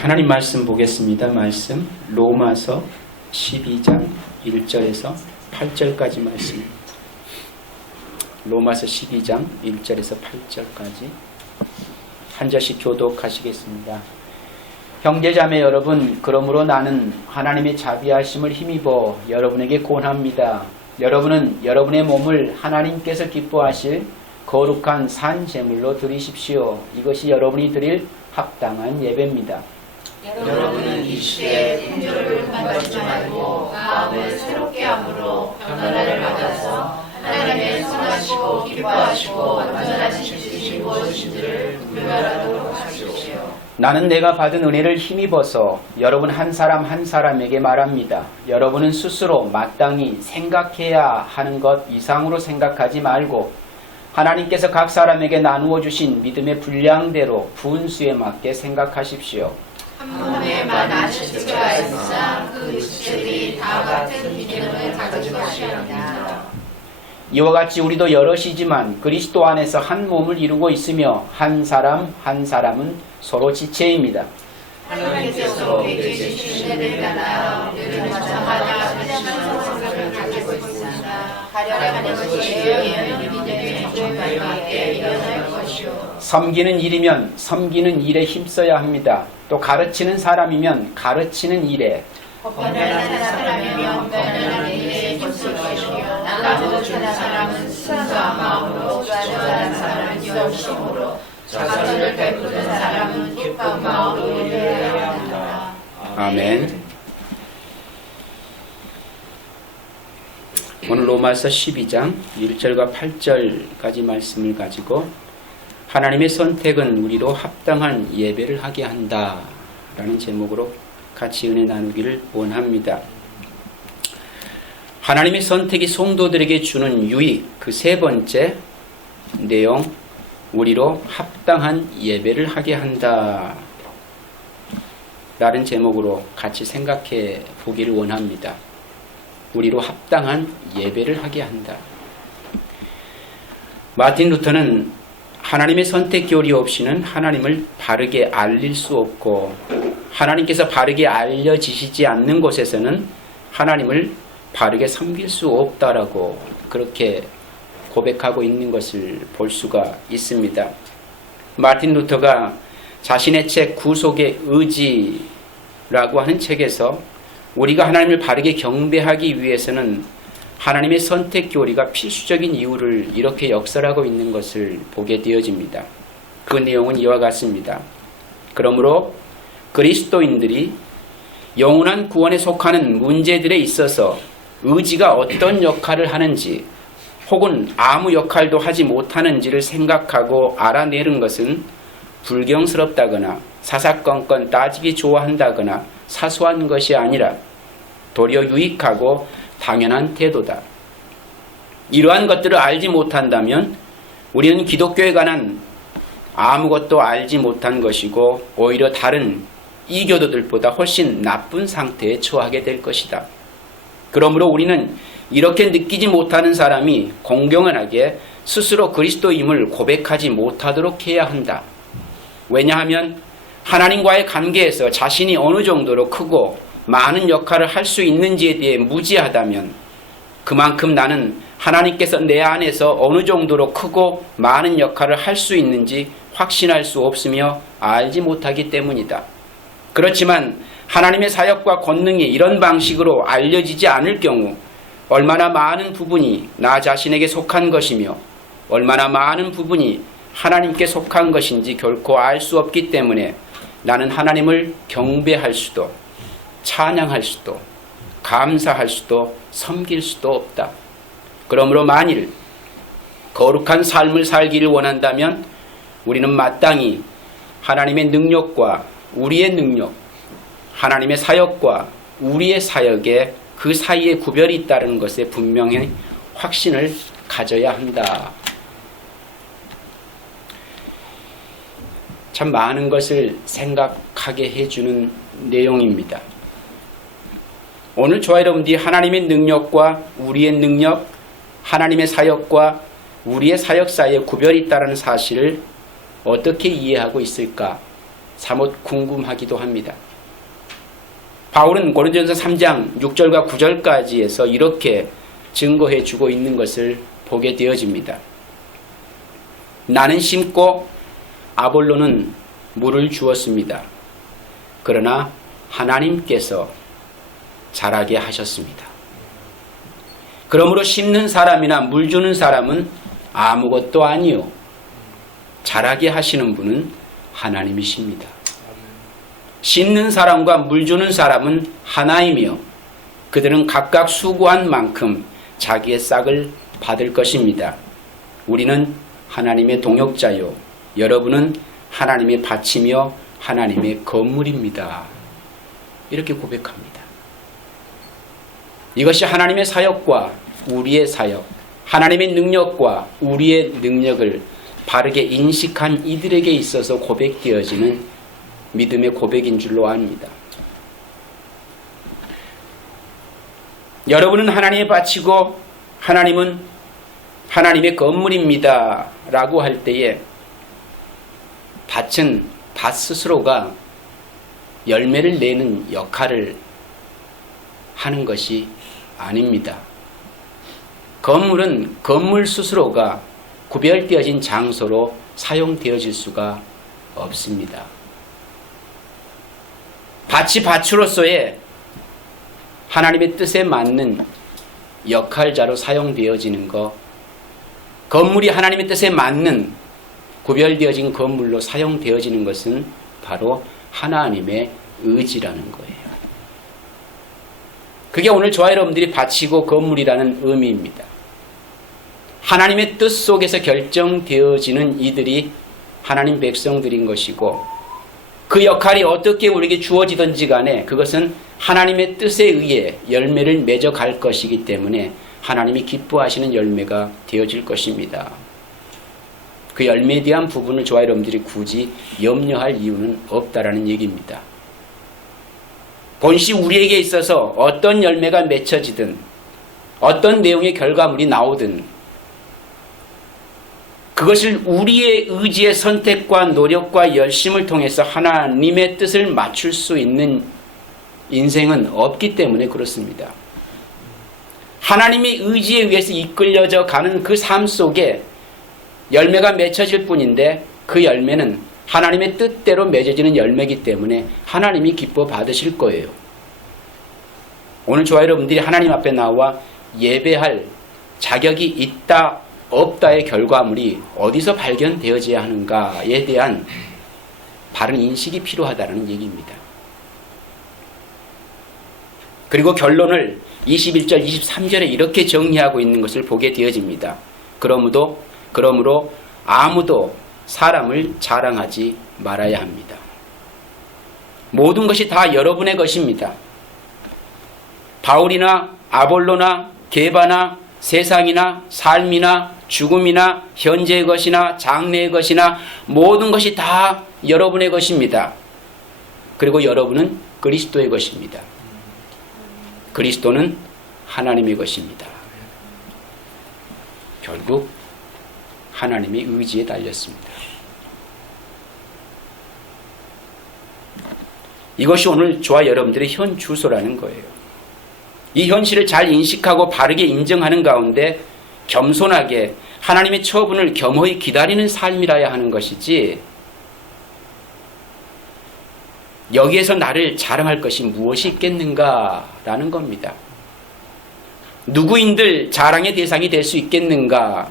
하나님 말씀 보겠습니다. 말씀 로마서 12장 1절에서 8절까지 말씀입니다. 로마서 12장 1절에서 8절까지 한 절씩 교독하시겠습니다. 형제자매 여러분, 그러므로 나는 하나님의 자비하심을 힘입어 여러분에게 권합니다. 여러분은 여러분의 몸을 하나님께서 기뻐하실 거룩한 산 제물로 드리십시오. 이것이 여러분이 드릴 합당한 예배입니다. 여러분은 이 시대에 풍조를 받지 말고 마음을 새롭게 함으로 변화를 받아서 하나님의 선하시고 기뻐하시고 완전하신 뜻이 무엇인지를 분별하도록 하십시오. 나는 내가 받은 은혜를 힘입어서 여러분 한 사람 한 사람에게 말합니다. 여러분은 스스로 마땅히 생각해야 하는 것 이상으로 생각하지 말고 하나님께서 각 사람에게 나누어 주신 믿음의 분량대로 분수에 맞게 생각하십시오. 한 몸에만 지체가 있으나 그 지체들이 다 같은 기능을 가지고 합니다. 이와 같이 우리도 여럿이지만 그리스도 안에서 한 몸을 이루고 있으며 한 사람 한 사람은 서로 지체입니다. 하나님께서 우리에게 주신 은혜를 따라 우리를 마찬가지와 생각을 가지고 있습니다. 가려하는 것이 믿음의 정죄에 맞게 일어날 것이요. 섬기는 일이면 섬기는 일에 힘써야 합니다. 또 가르치는 사람이면 가르치는 일에, 변변한 사람이면 변변한 일에 힘쓸 것이요. 나눠주는 사람은 순수한 마음으로, 주저하는 사람은 열심으로, 자선을 베푸는 사람은 기쁜 마음으로 일해야 한다. 아멘. 오늘 로마서 12장 1절과 8절까지 말씀을 가지고 하나님의 선택은 우리로 합당한 예배를 하게 한다 라는 제목으로 같이 은혜 나누기를 원합니다. 하나님의 선택이 성도들에게 주는 유익, 그 세 번째 내용, 우리로 합당한 예배를 하게 한다 라는 제목으로 같이 생각해 보기를 원합니다. 우리로 합당한 예배를 하게 한다. 마틴 루터는 하나님의 선택 교리 없이는 하나님을 바르게 알릴 수 없고 하나님께서 바르게 알려지시지 않는 곳에서는 하나님을 바르게 섬길 수 없다라고 그렇게 고백하고 있는 것을 볼 수가 있습니다. 마틴 루터가 자신의 책 구속의 의지라고 하는 책에서 우리가 하나님을 바르게 경배하기 위해서는 하나님의 선택 교리가 필수적인 이유를 이렇게 역설하고 있는 것을 보게 되어집니다. 그 내용은 이와 같습니다. 그러므로 그리스도인들이 영원한 구원에 속하는 문제들에 있어서 의지가 어떤 역할을 하는지 혹은 아무 역할도 하지 못하는지를 생각하고 알아내는 것은 불경스럽다거나 사사건건 따지기 좋아한다거나 사소한 것이 아니라 도리어 유익하고 당연한 태도다. 이러한 것들을 알지 못한다면 우리는 기독교에 관한 아무것도 알지 못한 것이고 오히려 다른 이교도들보다 훨씬 나쁜 상태에 처하게 될 것이다. 그러므로 우리는 이렇게 느끼지 못하는 사람이 공경연하게 스스로 그리스도임을 고백하지 못하도록 해야 한다. 왜냐하면 하나님과의 관계에서 자신이 어느 정도로 크고 많은 역할을 할 수 있는지에 대해 무지하다면 그만큼 나는 하나님께서 내 안에서 어느 정도로 크고 많은 역할을 할 수 있는지 확신할 수 없으며 알지 못하기 때문이다. 그렇지만 하나님의 사역과 권능이 이런 방식으로 알려지지 않을 경우 얼마나 많은 부분이 나 자신에게 속한 것이며 얼마나 많은 부분이 하나님께 속한 것인지 결코 알 수 없기 때문에 나는 하나님을 경배할 수도 찬양할 수도 감사할 수도 섬길 수도 없다. 그러므로 만일 거룩한 삶을 살기를 원한다면 우리는 마땅히 하나님의 능력과 우리의 능력, 하나님의 사역과 우리의 사역에 그 사이에 구별이 있다는 것에 분명히 확신을 가져야 한다. 참 많은 것을 생각하게 해주는 내용입니다. 오늘 저와 여러분들이 하나님의 능력과 우리의 능력, 하나님의 사역과 우리의 사역 사이에 구별이 있다는 사실을 어떻게 이해하고 있을까 사뭇 궁금하기도 합니다. 바울은 고린도전서 3장 6절과 9절까지에서 이렇게 증거해 주고 있는 것을 보게 되어집니다. 나는 심고 아볼로는 물을 주었습니다. 그러나 하나님께서 자라게 하셨습니다. 그러므로 심는 사람이나 물 주는 사람은 아무것도 아니요 자라게 하시는 분은 하나님이십니다. 심는 사람과 물 주는 사람은 하나이며 그들은 각각 수고한 만큼 자기의 싹을 받을 것입니다. 우리는 하나님의 동역자요 여러분은 하나님의 밭이며 하나님의 건물입니다. 이렇게 고백합니다. 이것이 하나님의 사역과 우리의 사역, 하나님의 능력과 우리의 능력을 바르게 인식한 이들에게 있어서 고백되어지는 믿음의 고백인 줄로 압니다. 여러분은 하나님의 밭이고 하나님은 하나님의 건물입니다 라고 할 때에 밭은 밭 스스로가 열매를 내는 역할을 하는 것이 아닙니다. 건물은 건물 스스로가 구별되어진 장소로 사용되어질 수가 없습니다. 밭이 밭으로서의 하나님의 뜻에 맞는 역할자로 사용되어지는 것, 건물이 하나님의 뜻에 맞는 구별되어진 건물로 사용되어지는 것은 바로 하나님의 의지라는 거예요. 그게 오늘 저와 여러분들이 밭이고 건물이라는 의미입니다. 하나님의 뜻 속에서 결정되어지는 이들이 하나님 백성들인 것이고 그 역할이 어떻게 우리에게 주어지든지 간에 그것은 하나님의 뜻에 의해 열매를 맺어갈 것이기 때문에 하나님이 기뻐하시는 열매가 되어질 것입니다. 그 열매에 대한 부분을 저와 여러분들이 굳이 염려할 이유는 없다라는 얘기입니다. 본시 우리에게 있어서 어떤 열매가 맺혀지든 어떤 내용의 결과물이 나오든 그것을 우리의 의지의 선택과 노력과 열심을 통해서 하나님의 뜻을 맞출 수 있는 인생은 없기 때문에 그렇습니다. 하나님의 의지에 의해서 이끌려져 가는 그 삶 속에 열매가 맺혀질 뿐인데 그 열매는 하나님의 뜻대로 맺어지는 열매이기 때문에 하나님이 기뻐 받으실 거예요. 오늘 저와 여러분들이 하나님 앞에 나와 예배할 자격이 있다 없다의 결과물이 어디서 발견되어져야 하는가에 대한 바른 인식이 필요하다는 얘기입니다. 그리고 결론을 21절 23절에 이렇게 정리하고 있는 것을 보게 되어집니다. 그러므로 아무도 사람을 자랑하지 말아야 합니다. 모든 것이 다 여러분의 것입니다. 바울이나 아볼로나 게바나 세상이나 삶이나 죽음이나 현재의 것이나 장래의 것이나 모든 것이 다 여러분의 것입니다. 그리고 여러분은 그리스도의 것입니다. 그리스도는 하나님의 것입니다. 결국 하나님의 의지에 달렸습니다. 이것이 오늘 저와 여러분들의 현 주소라는 거예요. 이 현실을 잘 인식하고 바르게 인정하는 가운데 겸손하게 하나님의 처분을 겸허히 기다리는 삶이라야 하는 것이지 여기에서 나를 자랑할 것이 무엇이 있겠는가라는 겁니다. 누구인들 자랑의 대상이 될 수 있겠는가.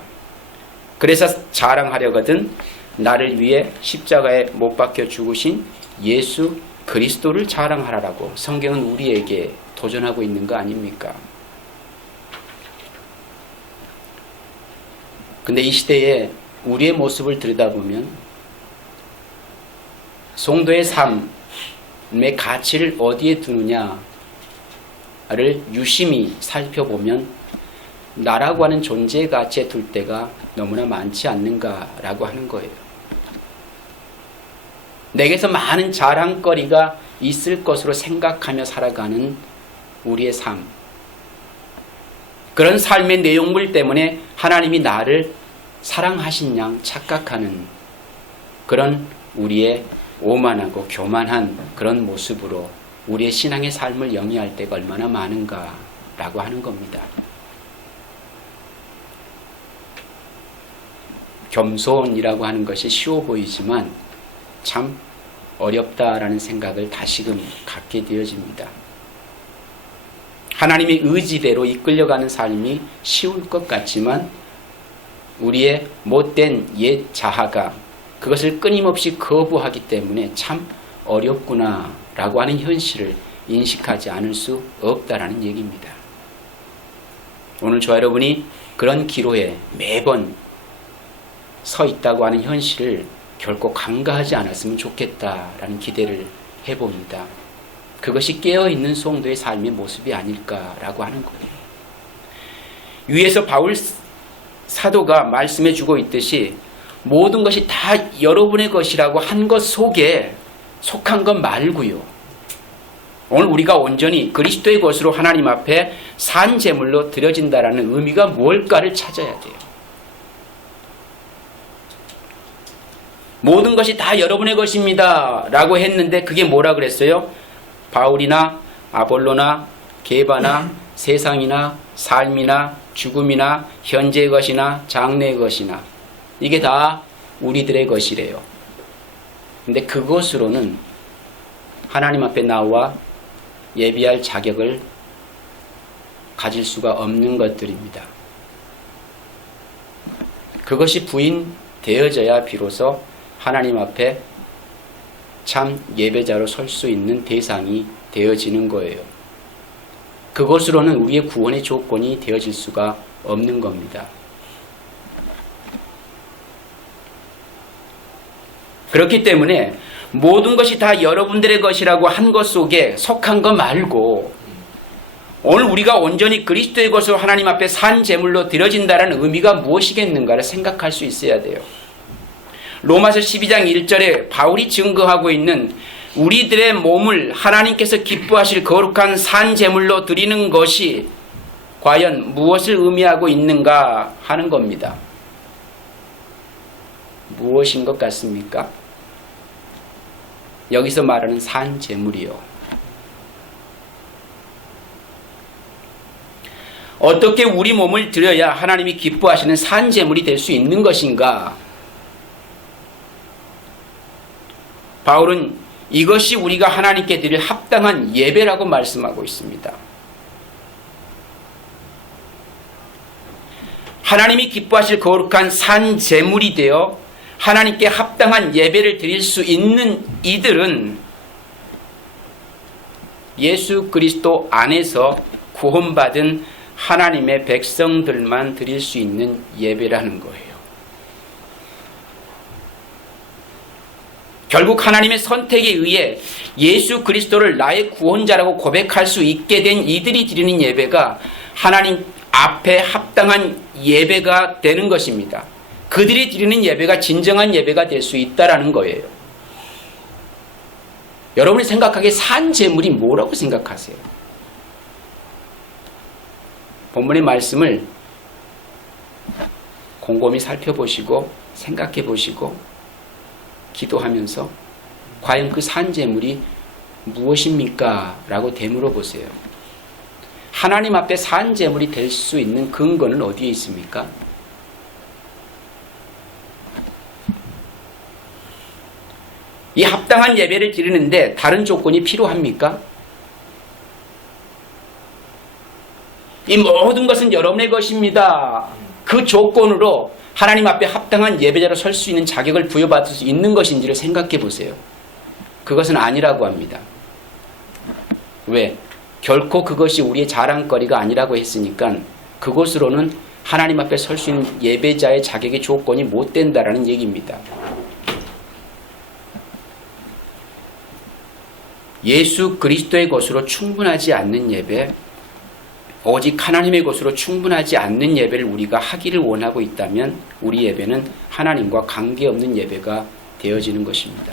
그래서 자랑하려거든 나를 위해 십자가에 못 박혀 죽으신 예수 그리스도를 자랑하라라고 성경은 우리에게 도전하고 있는 거 아닙니까? 근데 이 시대에 우리의 모습을 들여다보면 성도의 삶의 가치를 어디에 두느냐를 유심히 살펴보면 나라고 하는 존재의 가치에 둘 때가 너무나 많지 않는가라고 하는 거예요. 내게서 많은 자랑거리가 있을 것으로 생각하며 살아가는 우리의 삶. 그런 삶의 내용물 때문에 하나님이 나를 사랑하신 양 착각하는 그런 우리의 오만하고 교만한 그런 모습으로 우리의 신앙의 삶을 영위할 때가 얼마나 많은가라고 하는 겁니다. 겸손이라고 하는 것이 쉬워 보이지만 참 어렵다라는 생각을 다시금 갖게 되어집니다. 하나님의 의지대로 이끌려가는 삶이 쉬울 것 같지만 우리의 못된 옛 자아가 그것을 끊임없이 거부하기 때문에 참 어렵구나라고 하는 현실을 인식하지 않을 수 없다라는 얘기입니다. 오늘 저와 여러분이 그런 기로에 매번 서 있다고 하는 현실을 결코 간과하지 않았으면 좋겠다라는 기대를 해봅니다. 그것이 깨어있는 성도의 삶의 모습이 아닐까라고 하는 거예요. 위에서 바울 사도가 말씀해 주고 있듯이 모든 것이 다 여러분의 것이라고 한 것 속에 속한 것 말고요. 오늘 우리가 온전히 그리스도의 것으로 하나님 앞에 산 제물로 드려진다라는 의미가 무엇일까를 찾아야 돼요. 모든 것이 다 여러분의 것입니다 라고 했는데 그게 뭐라 그랬어요? 바울이나 아볼로나 게바나 세상이나 삶이나 죽음이나 현재의 것이나 장래의 것이나 이게 다 우리들의 것이래요. 근데 그것으로는 하나님 앞에 나와 예비할 자격을 가질 수가 없는 것들입니다. 그것이 부인되어져야 비로소 하나님 앞에 참 예배자로 설 수 있는 대상이 되어지는 거예요. 그것으로는 우리의 구원의 조건이 되어질 수가 없는 겁니다. 그렇기 때문에 모든 것이 다 여러분들의 것이라고 한 것 속에 속한 것 말고 오늘 우리가 온전히 그리스도의 것으로 하나님 앞에 산 제물로 드려진다는 의미가 무엇이겠는가를 생각할 수 있어야 돼요. 로마서 12장 1절에 바울이 증거하고 있는 우리들의 몸을 하나님께서 기뻐하실 거룩한 산 제물로 드리는 것이 과연 무엇을 의미하고 있는가 하는 겁니다. 무엇인 것 같습니까? 여기서 말하는 산 제물이요. 어떻게 우리 몸을 드려야 하나님이 기뻐하시는 산 제물이 될 수 있는 것인가? 바울은 이것이 우리가 하나님께 드릴 합당한 예배라고 말씀하고 있습니다. 하나님이 기뻐하실 거룩한 산 제물이 되어 하나님께 합당한 예배를 드릴 수 있는 이들은 예수 그리스도 안에서 구원받은 하나님의 백성들만 드릴 수 있는 예배라는 거예요. 결국 하나님의 선택에 의해 예수 그리스도를 나의 구원자라고 고백할 수 있게 된 이들이 드리는 예배가 하나님 앞에 합당한 예배가 되는 것입니다. 그들이 드리는 예배가 진정한 예배가 될 수 있다라는 거예요. 여러분이 생각하기에 산 제물이 뭐라고 생각하세요? 본문의 말씀을 곰곰이 살펴보시고 생각해 보시고 기도하면서 과연 그 산 제물이 무엇입니까? 라고 되물어 보세요. 하나님 앞에 산 제물이 될 수 있는 근거는 어디에 있습니까? 이 합당한 예배를 드리는데 다른 조건이 필요합니까? 이 모든 것은 여러분의 것입니다. 그 조건으로 하나님 앞에 합당한 예배자로 설 수 있는 자격을 부여받을 수 있는 것인지를 생각해 보세요. 그것은 아니라고 합니다. 왜? 결코 그것이 우리의 자랑거리가 아니라고 했으니까 그것으로는 하나님 앞에 설 수 있는 예배자의 자격의 조건이 못 된다라는 얘기입니다. 예수 그리스도의 것으로 충분하지 않는 예배, 오직 하나님의 것으로 충분하지 않는 예배를 우리가 하기를 원하고 있다면 우리 예배는 하나님과 관계없는 예배가 되어지는 것입니다.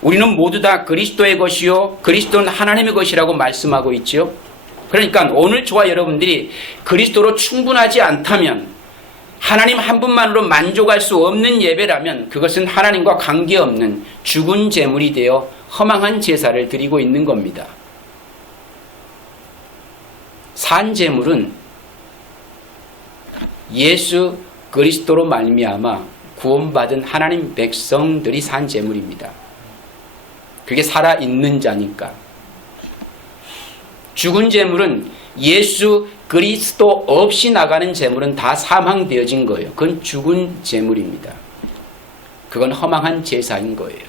우리는 모두 다 그리스도의 것이요 그리스도는 하나님의 것이라고 말씀하고 있죠. 그러니까 오늘 저와 여러분들이 그리스도로 충분하지 않다면 하나님 한 분만으로 만족할 수 없는 예배라면 그것은 하나님과 관계없는 죽은 제물이 되어 허망한 제사를 드리고 있는 겁니다. 산 제물은 예수 그리스도로 말미암아 구원받은 하나님 백성들이 산 제물입니다. 그게 살아있는 자니까. 죽은 제물은 예수 그리스도 없이 나가는 제물은 다 사망되어진 거예요. 그건 죽은 제물입니다. 그건 허망한 제사인 거예요.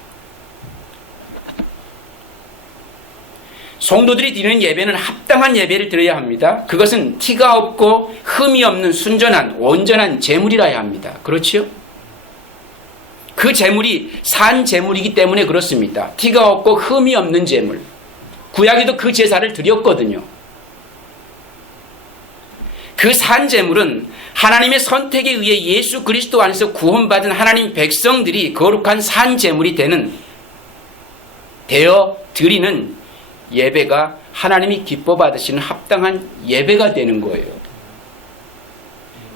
성도들이 드리는 예배는 합당한 예배를 드려야 합니다. 그것은 티가 없고 흠이 없는 순전한 온전한 제물이라야 합니다. 그렇지요? 그 제물이 산 제물이기 때문에 그렇습니다. 티가 없고 흠이 없는 제물. 구약에도 그 제사를 드렸거든요. 그 산 제물은 하나님의 선택에 의해 예수 그리스도 안에서 구원받은 하나님 백성들이 거룩한 산 제물이 되어 드리는 예배가 하나님이 기뻐 받으시는 합당한 예배가 되는 거예요.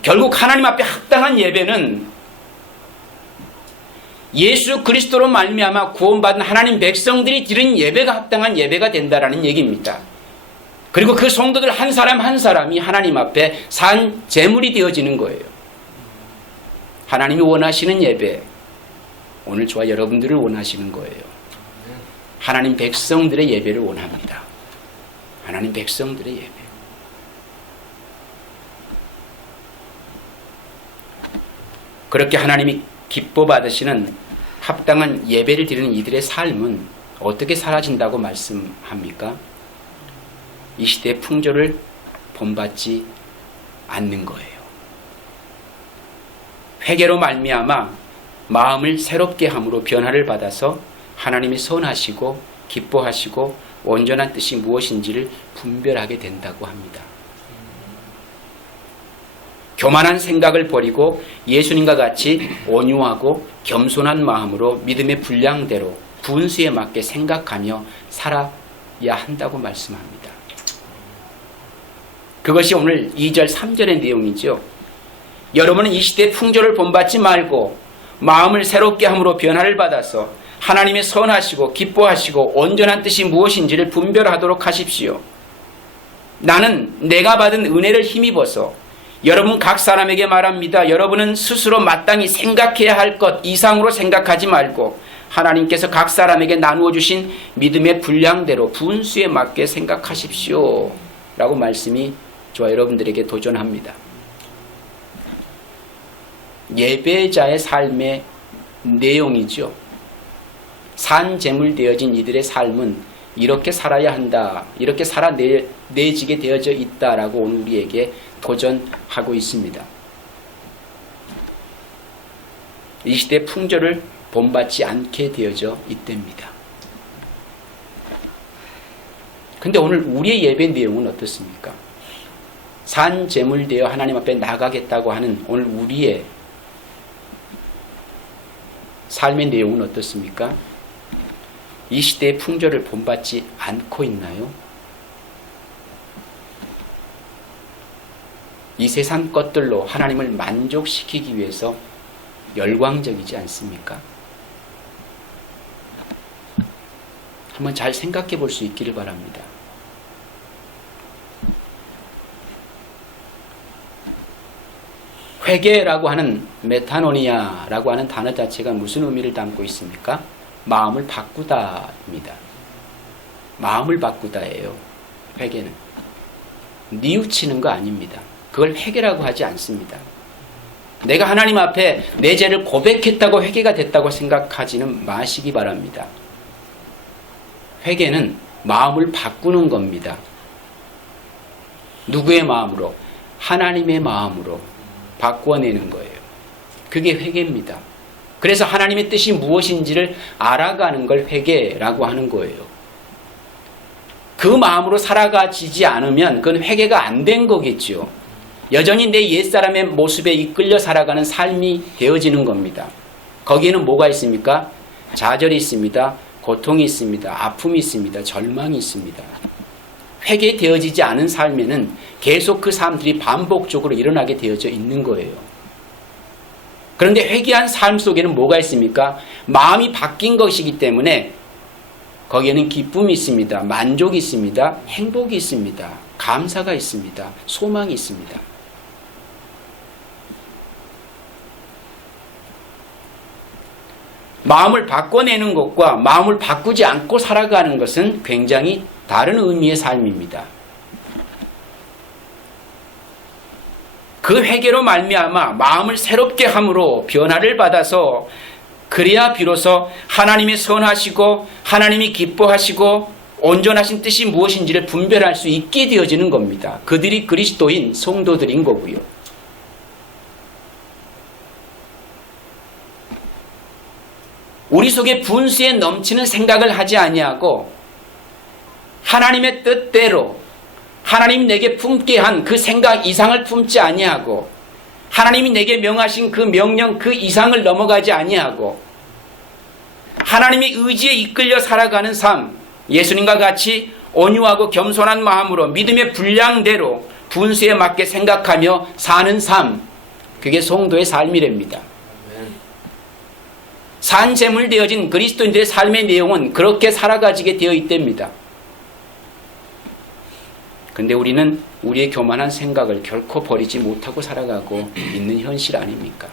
결국 하나님 앞에 합당한 예배는 예수 그리스도로 말미암아 구원받은 하나님 백성들이 드린 예배가 합당한 예배가 된다라는 얘기입니다. 그리고 그 성도들 한 사람 한 사람이 하나님 앞에 산 제물이 되어지는 거예요. 하나님이 원하시는 예배, 오늘 저와 여러분들을 원하시는 거예요. 하나님 백성들의 예배를 원합니다. 하나님 백성들의 예배. 그렇게 하나님이 기뻐 받으시는 합당한 예배를 드리는 이들의 삶은 어떻게 사라진다고 말씀합니까? 이 시대의 풍조를 본받지 않는 거예요. 회개로 말미암아 마음을 새롭게 함으로 변화를 받아서 하나님이 선하시고 기뻐하시고 온전한 뜻이 무엇인지를 분별하게 된다고 합니다. 교만한 생각을 버리고 예수님과 같이 온유하고 겸손한 마음으로 믿음의 분량대로 분수에 맞게 생각하며 살아야 한다고 말씀합니다. 그것이 오늘 2절 3절의 내용이죠. 여러분은 이 시대의 풍조를 본받지 말고 마음을 새롭게 함으로 변화를 받아서 하나님의 선하시고 기뻐하시고 온전한 뜻이 무엇인지를 분별하도록 하십시오. 나는 내가 받은 은혜를 힘입어서 여러분 각 사람에게 말합니다. 여러분은 스스로 마땅히 생각해야 할 것 이상으로 생각하지 말고 하나님께서 각 사람에게 나누어 주신 믿음의 분량대로 분수에 맞게 생각하십시오. 라고 말씀이 저와 여러분들에게 도전합니다. 예배자의 삶의 내용이죠. 산 제물 되어진 이들의 삶은 이렇게 살아야 한다. 이렇게 살아내지게 되어져 있다라고 오늘 우리에게 도전하고 있습니다. 이 시대 풍조를 본받지 않게 되어져 있답니다. 근데 오늘 우리의 예배 내용은 어떻습니까? 산 제물 되어 하나님 앞에 나가겠다고 하는 오늘 우리의 삶의 내용은 어떻습니까? 이 시대의 풍조를 본받지 않고 있나요? 이 세상 것들로 하나님을 만족시키기 위해서 열광적이지 않습니까? 한번 잘 생각해 볼 수 있기를 바랍니다. 회개라고 하는 메타노니아라고 하는 단어 자체가 무슨 의미를 담고 있습니까? 마음을 바꾸다입니다. 마음을 바꾸다예요. 회개는. 뉘우치는 거 아닙니다. 그걸 회개라고 하지 않습니다. 내가 하나님 앞에 내 죄를 고백했다고 회개가 됐다고 생각하지는 마시기 바랍니다. 회개는 마음을 바꾸는 겁니다. 누구의 마음으로? 하나님의 마음으로 바꾸어내는 거예요. 그게 회개입니다. 그래서 하나님의 뜻이 무엇인지를 알아가는 걸 회개라고 하는 거예요. 그 마음으로 살아가지지 않으면 그건 회개가 안 된 거겠죠. 여전히 내 옛사람의 모습에 이끌려 살아가는 삶이 되어지는 겁니다. 거기에는 뭐가 있습니까? 좌절이 있습니다. 고통이 있습니다. 아픔이 있습니다. 절망이 있습니다. 회개되어지지 않은 삶에는 계속 그 삶들이 반복적으로 일어나게 되어져 있는 거예요. 그런데 회개한 삶 속에는 뭐가 있습니까? 마음이 바뀐 것이기 때문에 거기에는 기쁨이 있습니다. 만족이 있습니다. 행복이 있습니다. 감사가 있습니다. 소망이 있습니다. 마음을 바꿔내는 것과 마음을 바꾸지 않고 살아가는 것은 굉장히 다른 의미의 삶입니다. 그 회개로 말미암아 마음을 새롭게 함으로 변화를 받아서 그래야 비로소 하나님이 선하시고 하나님이 기뻐하시고 온전하신 뜻이 무엇인지를 분별할 수 있게 되어지는 겁니다. 그들이 그리스도인 성도들인 거고요. 우리 속에 분수에 넘치는 생각을 하지 아니하고 하나님의 뜻대로 하나님이 내게 품게 한 그 생각 이상을 품지 아니하고 하나님이 내게 명하신 그 명령 그 이상을 넘어가지 아니하고 하나님의 의지에 이끌려 살아가는 삶, 예수님과 같이 온유하고 겸손한 마음으로 믿음의 분량대로 분수에 맞게 생각하며 사는 삶, 그게 성도의 삶이랍니다. 산재물 되어진 그리스도인들의 삶의 내용은 그렇게 살아가지게 되어 있답니다. 근데 우리는 우리의 교만한 생각을 결코 버리지 못하고 살아가고 있는 현실 아닙니까?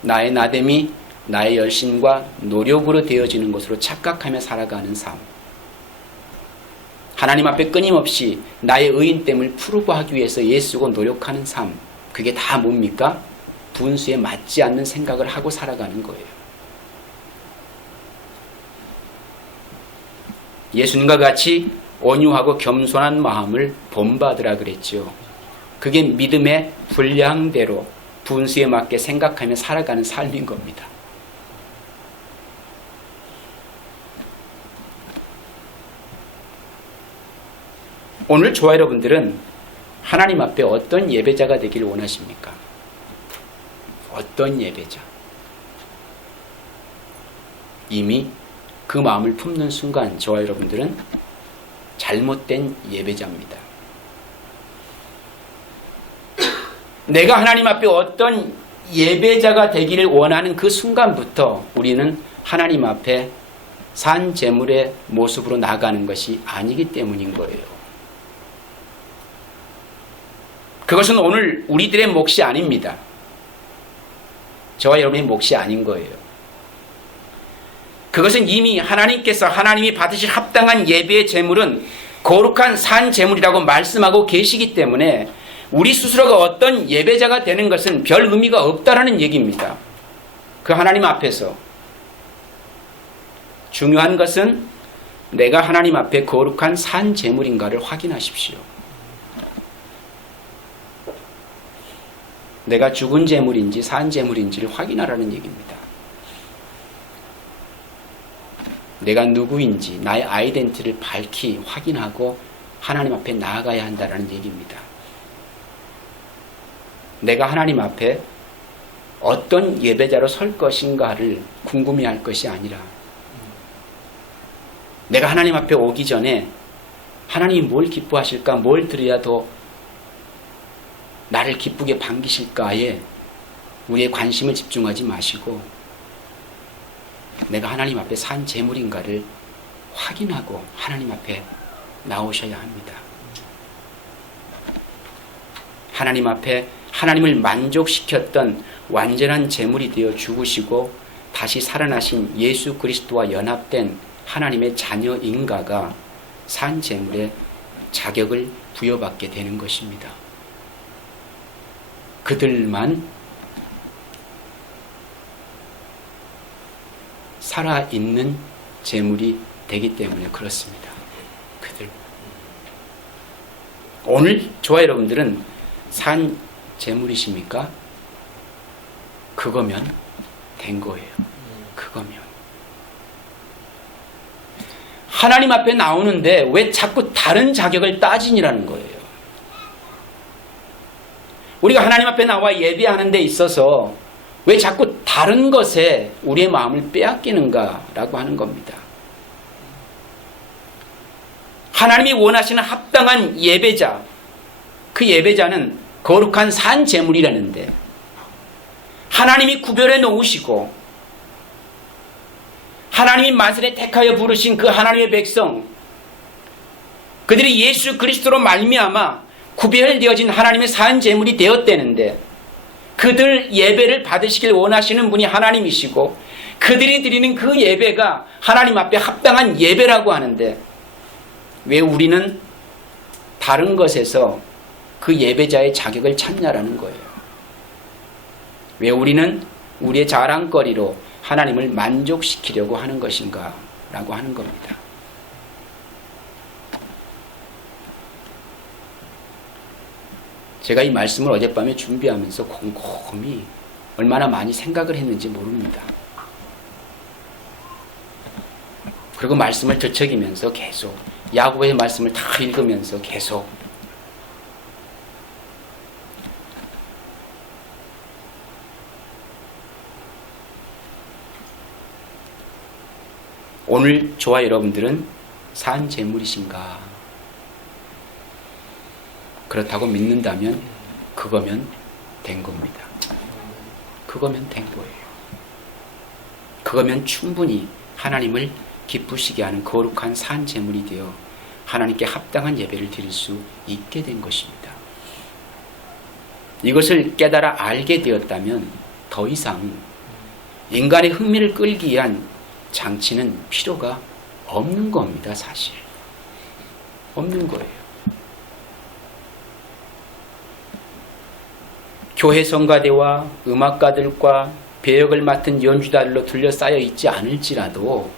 나의 나됨이 나의 열심과 노력으로 되어지는 것으로 착각하며 살아가는 삶. 하나님 앞에 끊임없이 나의 의인됨을 풀고 하기 위해서 애쓰고 노력하는 삶. 그게 다 뭡니까? 분수에 맞지 않는 생각을 하고 살아가는 거예요. 예수님과 같이 온유하고 겸손한 마음을 본받으라 그랬죠. 그게 믿음의 분량대로 분수에 맞게 생각하며 살아가는 삶인 겁니다. 오늘 저와 여러분들은 하나님 앞에 어떤 예배자가 되기를 원하십니까? 어떤 예배자? 이미 그 마음을 품는 순간 저와 여러분들은 잘못된 예배자입니다. 내가 하나님 앞에 어떤 예배자가 되기를 원하는 그 순간부터 우리는 하나님 앞에 산 제물의 모습으로 나가는 것이 아니기 때문인 거예요. 그것은 오늘 우리들의 몫이 아닙니다. 저와 여러분의 몫이 아닌 거예요. 그것은 이미 하나님께서 하나님이 받으실 합당한 예배의 제물은 거룩한 산 제물이라고 말씀하고 계시기 때문에 우리 스스로가 어떤 예배자가 되는 것은 별 의미가 없다라는 얘기입니다. 그 하나님 앞에서 중요한 것은 내가 하나님 앞에 거룩한 산 제물인가를 확인하십시오. 내가 죽은 제물인지 산 제물인지를 확인하라는 얘기입니다. 내가 누구인지 나의 아이덴티티를 밝히 확인하고 하나님 앞에 나아가야 한다는 얘기입니다. 내가 하나님 앞에 어떤 예배자로 설 것인가를 궁금해할 것이 아니라 내가 하나님 앞에 오기 전에 하나님이 뭘 기뻐하실까, 뭘 드려야 더 나를 기쁘게 반기실까에 우리의 관심을 집중하지 마시고 내가 하나님 앞에 산 제물인가를 확인하고 하나님 앞에 나오셔야 합니다. 하나님 앞에 하나님을 만족시켰던 완전한 제물이 되어 죽으시고 다시 살아나신 예수 그리스도와 연합된 하나님의 자녀인가가 산 제물의 자격을 부여받게 되는 것입니다. 그들만 살아있는 제물이 되기 때문에 그렇습니다. 그들. 오늘 저와 여러분들은 산 제물이십니까? 그거면 된 거예요. 그거면. 하나님 앞에 나오는데 왜 자꾸 다른 자격을 따지니라는 거예요. 우리가 하나님 앞에 나와 예배하는 데 있어서 왜 자꾸 다른 것에 우리의 마음을 빼앗기는가라고 하는 겁니다. 하나님이 원하시는 합당한 예배자, 그 예배자는 거룩한 산 제물이라는데 하나님이 구별해 놓으시고 하나님이 만선에 택하여 부르신 그 하나님의 백성, 그들이 예수 그리스도로 말미암아 구별되어진 하나님의 산 제물이 되었다는데, 그들 예배를 받으시길 원하시는 분이 하나님이시고 그들이 드리는 그 예배가 하나님 앞에 합당한 예배라고 하는데, 왜 우리는 다른 것에서 그 예배자의 자격을 찾냐라는 거예요. 왜 우리는 우리의 자랑거리로 하나님을 만족시키려고 하는 것인가 라고 하는 겁니다. 제가 이 말씀을 어젯밤에 준비하면서 곰곰이 얼마나 많이 생각을 했는지 모릅니다. 그리고 말씀을 되새기면서 계속 야고보의 말씀을 다 읽으면서 계속 오늘 저와 여러분들은 산 제물이신가? 그렇다고 믿는다면 그거면 된 겁니다. 그거면 된 거예요. 그거면 충분히 하나님을 기쁘시게 하는 거룩한 산 제물이 되어 하나님께 합당한 예배를 드릴 수 있게 된 것입니다. 이것을 깨달아 알게 되었다면 더 이상 인간의 흥미를 끌기 위한 장치는 필요가 없는 겁니다. 사실 없는 거예요. 교회 성가대와 음악가들과 배역을 맡은 연주자들로 둘러싸여 있지 않을지라도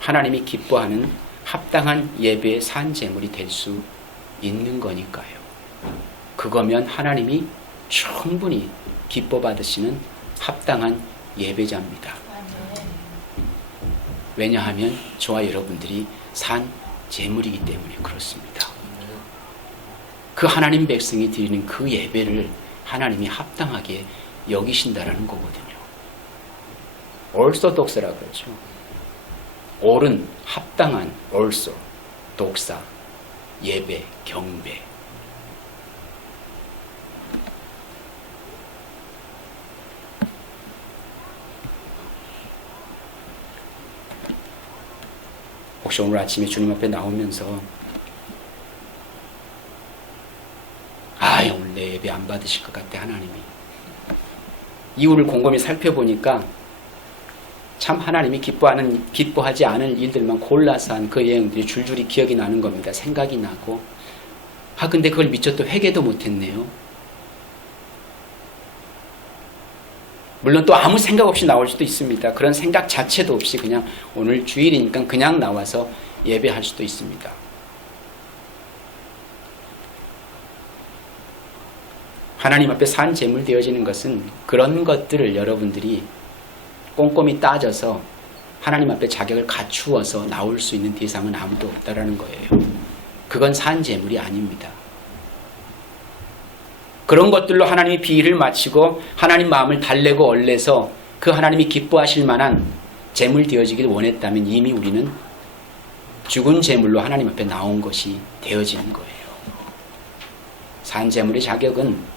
하나님이 기뻐하는 합당한 예배의 산 제물이 될 수 있는 거니까요. 그거면 하나님이 충분히 기뻐 받으시는 합당한 예배자입니다. 왜냐하면 저와 여러분들이 산 제물이기 때문에 그렇습니다. 그 하나님 백성이 드리는 그 예배를 하나님이 합당하게 여기신다라는 거거든요. orthodox라고 그러죠. 옳은, 합당한, ortho, 독사, 예배, 경배. 혹시 오늘 아침에 주님 앞에 나오면서 오늘 내 예배 안 받으실 것 같아 하나님이, 이유를 곰곰이 살펴보니까 참 하나님이 기뻐하지 않을 일들만 골라서 한 그 여행들이 줄줄이 기억이 나는 겁니다. 생각이 나고, 근데 그걸 미처 또 회개도 못했네요. 물론 또 아무 생각 없이 나올 수도 있습니다. 그런 생각 자체도 없이 그냥 오늘 주일이니까 그냥 나와서 예배할 수도 있습니다. 하나님 앞에 산 제물 되어지는 것은 그런 것들을 여러분들이 꼼꼼히 따져서 하나님 앞에 자격을 갖추어서 나올 수 있는 대상은 아무도 없다라는 거예요. 그건 산 제물이 아닙니다. 그런 것들로 하나님이 비위를 마치고 하나님 마음을 달래고 얼래서 그 하나님이 기뻐하실 만한 제물 되어지길 원했다면 이미 우리는 죽은 제물로 하나님 앞에 나온 것이 되어지는 거예요. 산 제물의 자격은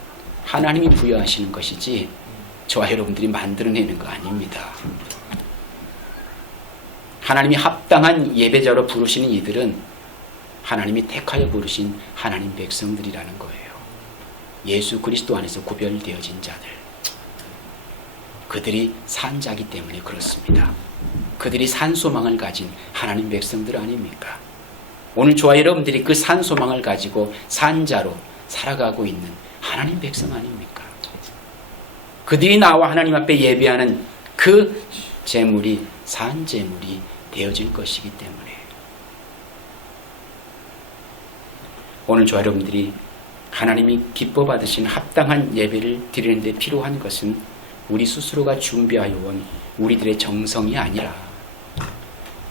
하나님이 부여하시는 것이지 저와 여러분들이 만들어내는 거 아닙니다. 하나님이 합당한 예배자로 부르시는 이들은 하나님이 택하여 부르신 하나님 백성들이라는 거예요. 예수 그리스도 안에서 구별되어진 자들. 그들이 산 자기 때문에 그렇습니다. 그들이 산 소망을 가진 하나님 백성들 아닙니까? 오늘 저와 여러분들이 그 산 소망을 가지고 산 자로 살아가고 있는 하나님 백성 아닙니까? 그들이 나와 하나님 앞에 예배하는 그 제물이 산 제물이 되어질 것이기 때문에 오늘 저와 여러분들이 하나님이 기뻐 받으신 합당한 예배를 드리는 데 필요한 것은 우리 스스로가 준비하여 온 우리들의 정성이 아니라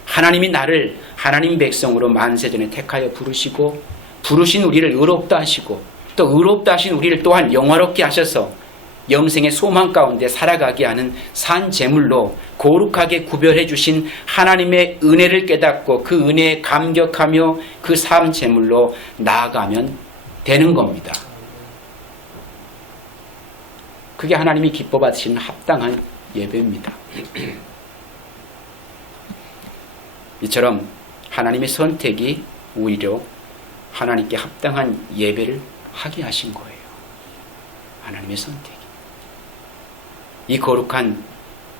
하나님이 나를 하나님 백성으로 만세전에 택하여 부르시고 부르신 우리를 의롭다 하시고 또 의롭다 하신 우리를 또한 영화롭게 하셔서 영생의 소망 가운데 살아가게 하는 산 제물로 거룩하게 구별해 주신 하나님의 은혜를 깨닫고 그 은혜에 감격하며 그 산 제물로 나아가면 되는 겁니다. 그게 하나님이 기뻐 받으시는 합당한 예배입니다. 이처럼 하나님의 선택이 오히려 하나님께 합당한 예배를 하게 하신 거예요. 하나님의 선택이. 이 거룩한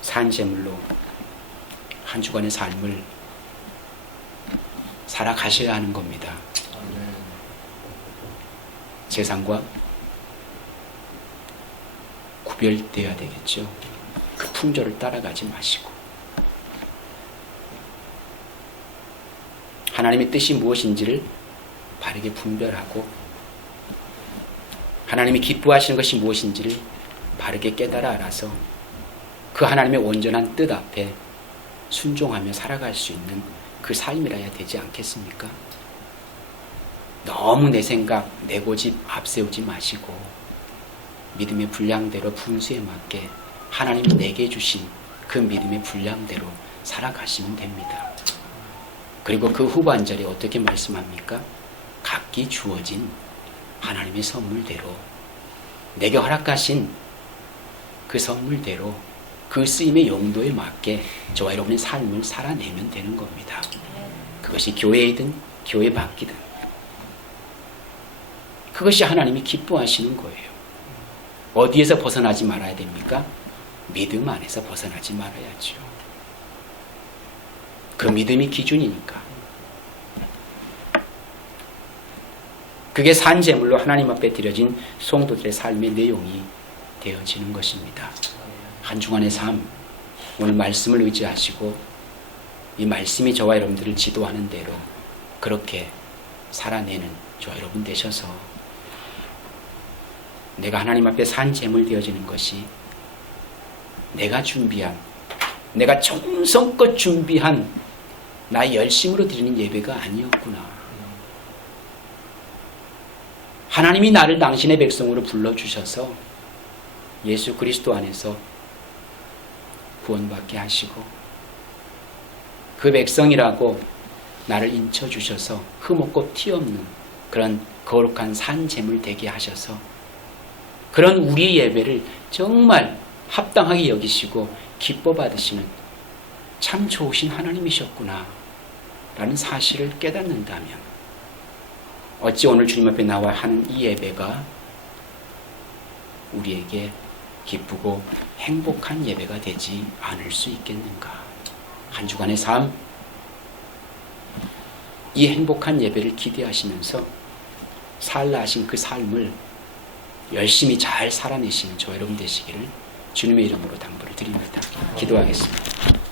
산제물로 한 주간의 삶을 살아가셔야 하는 겁니다. 세상과 구별되어야 되겠죠. 그 풍조를 따라가지 마시고 하나님의 뜻이 무엇인지를 바르게 분별하고 하나님이 기뻐하시는 것이 무엇인지를 바르게 깨달아 알아서 그 하나님의 온전한 뜻 앞에 순종하며 살아갈 수 있는 그 삶이라야 되지 않겠습니까? 너무 내 생각, 내 고집 앞세우지 마시고 믿음의 분량대로 분수에 맞게 하나님이 내게 주신 그 믿음의 분량대로 살아가시면 됩니다. 그리고 그 후반절에 어떻게 말씀합니까? 각기 주어진 하나님의 선물대로 내게 허락하신 그 선물대로 그 쓰임의 용도에 맞게 저와 여러분의 삶을 살아내면 되는 겁니다. 그것이 교회이든 교회 밖이든 그것이 하나님이 기뻐하시는 거예요. 어디에서 벗어나지 말아야 됩니까? 믿음 안에서 벗어나지 말아야죠. 그 믿음이 기준이니까. 그게 산제물로 하나님 앞에 드려진 성도들의 삶의 내용이 되어지는 것입니다. 한 주간의 삶, 오늘 말씀을 의지하시고 이 말씀이 저와 여러분들을 지도하는 대로 그렇게 살아내는 저와 여러분 되셔서 내가 하나님 앞에 산제물 되어지는 것이 내가 준비한, 내가 정성껏 준비한 나의 열심으로 드리는 예배가 아니었구나. 하나님이 나를 당신의 백성으로 불러주셔서 예수 그리스도 안에서 구원받게 하시고 그 백성이라고 나를 인쳐주셔서 흠없고 티없는 그런 거룩한 산제물 되게 하셔서 그런 우리의 예배를 정말 합당하게 여기시고 기뻐 받으시는 참 좋으신 하나님이셨구나 라는 사실을 깨닫는다면 어찌 오늘 주님 앞에 나와 하는 이 예배가 우리에게 기쁘고 행복한 예배가 되지 않을 수 있겠는가. 한 주간의 삶, 이 행복한 예배를 기대하시면서 살라 하신 그 삶을 열심히 잘 살아내시는 저 여러분 되시기를 주님의 이름으로 당부를 드립니다. 기도하겠습니다.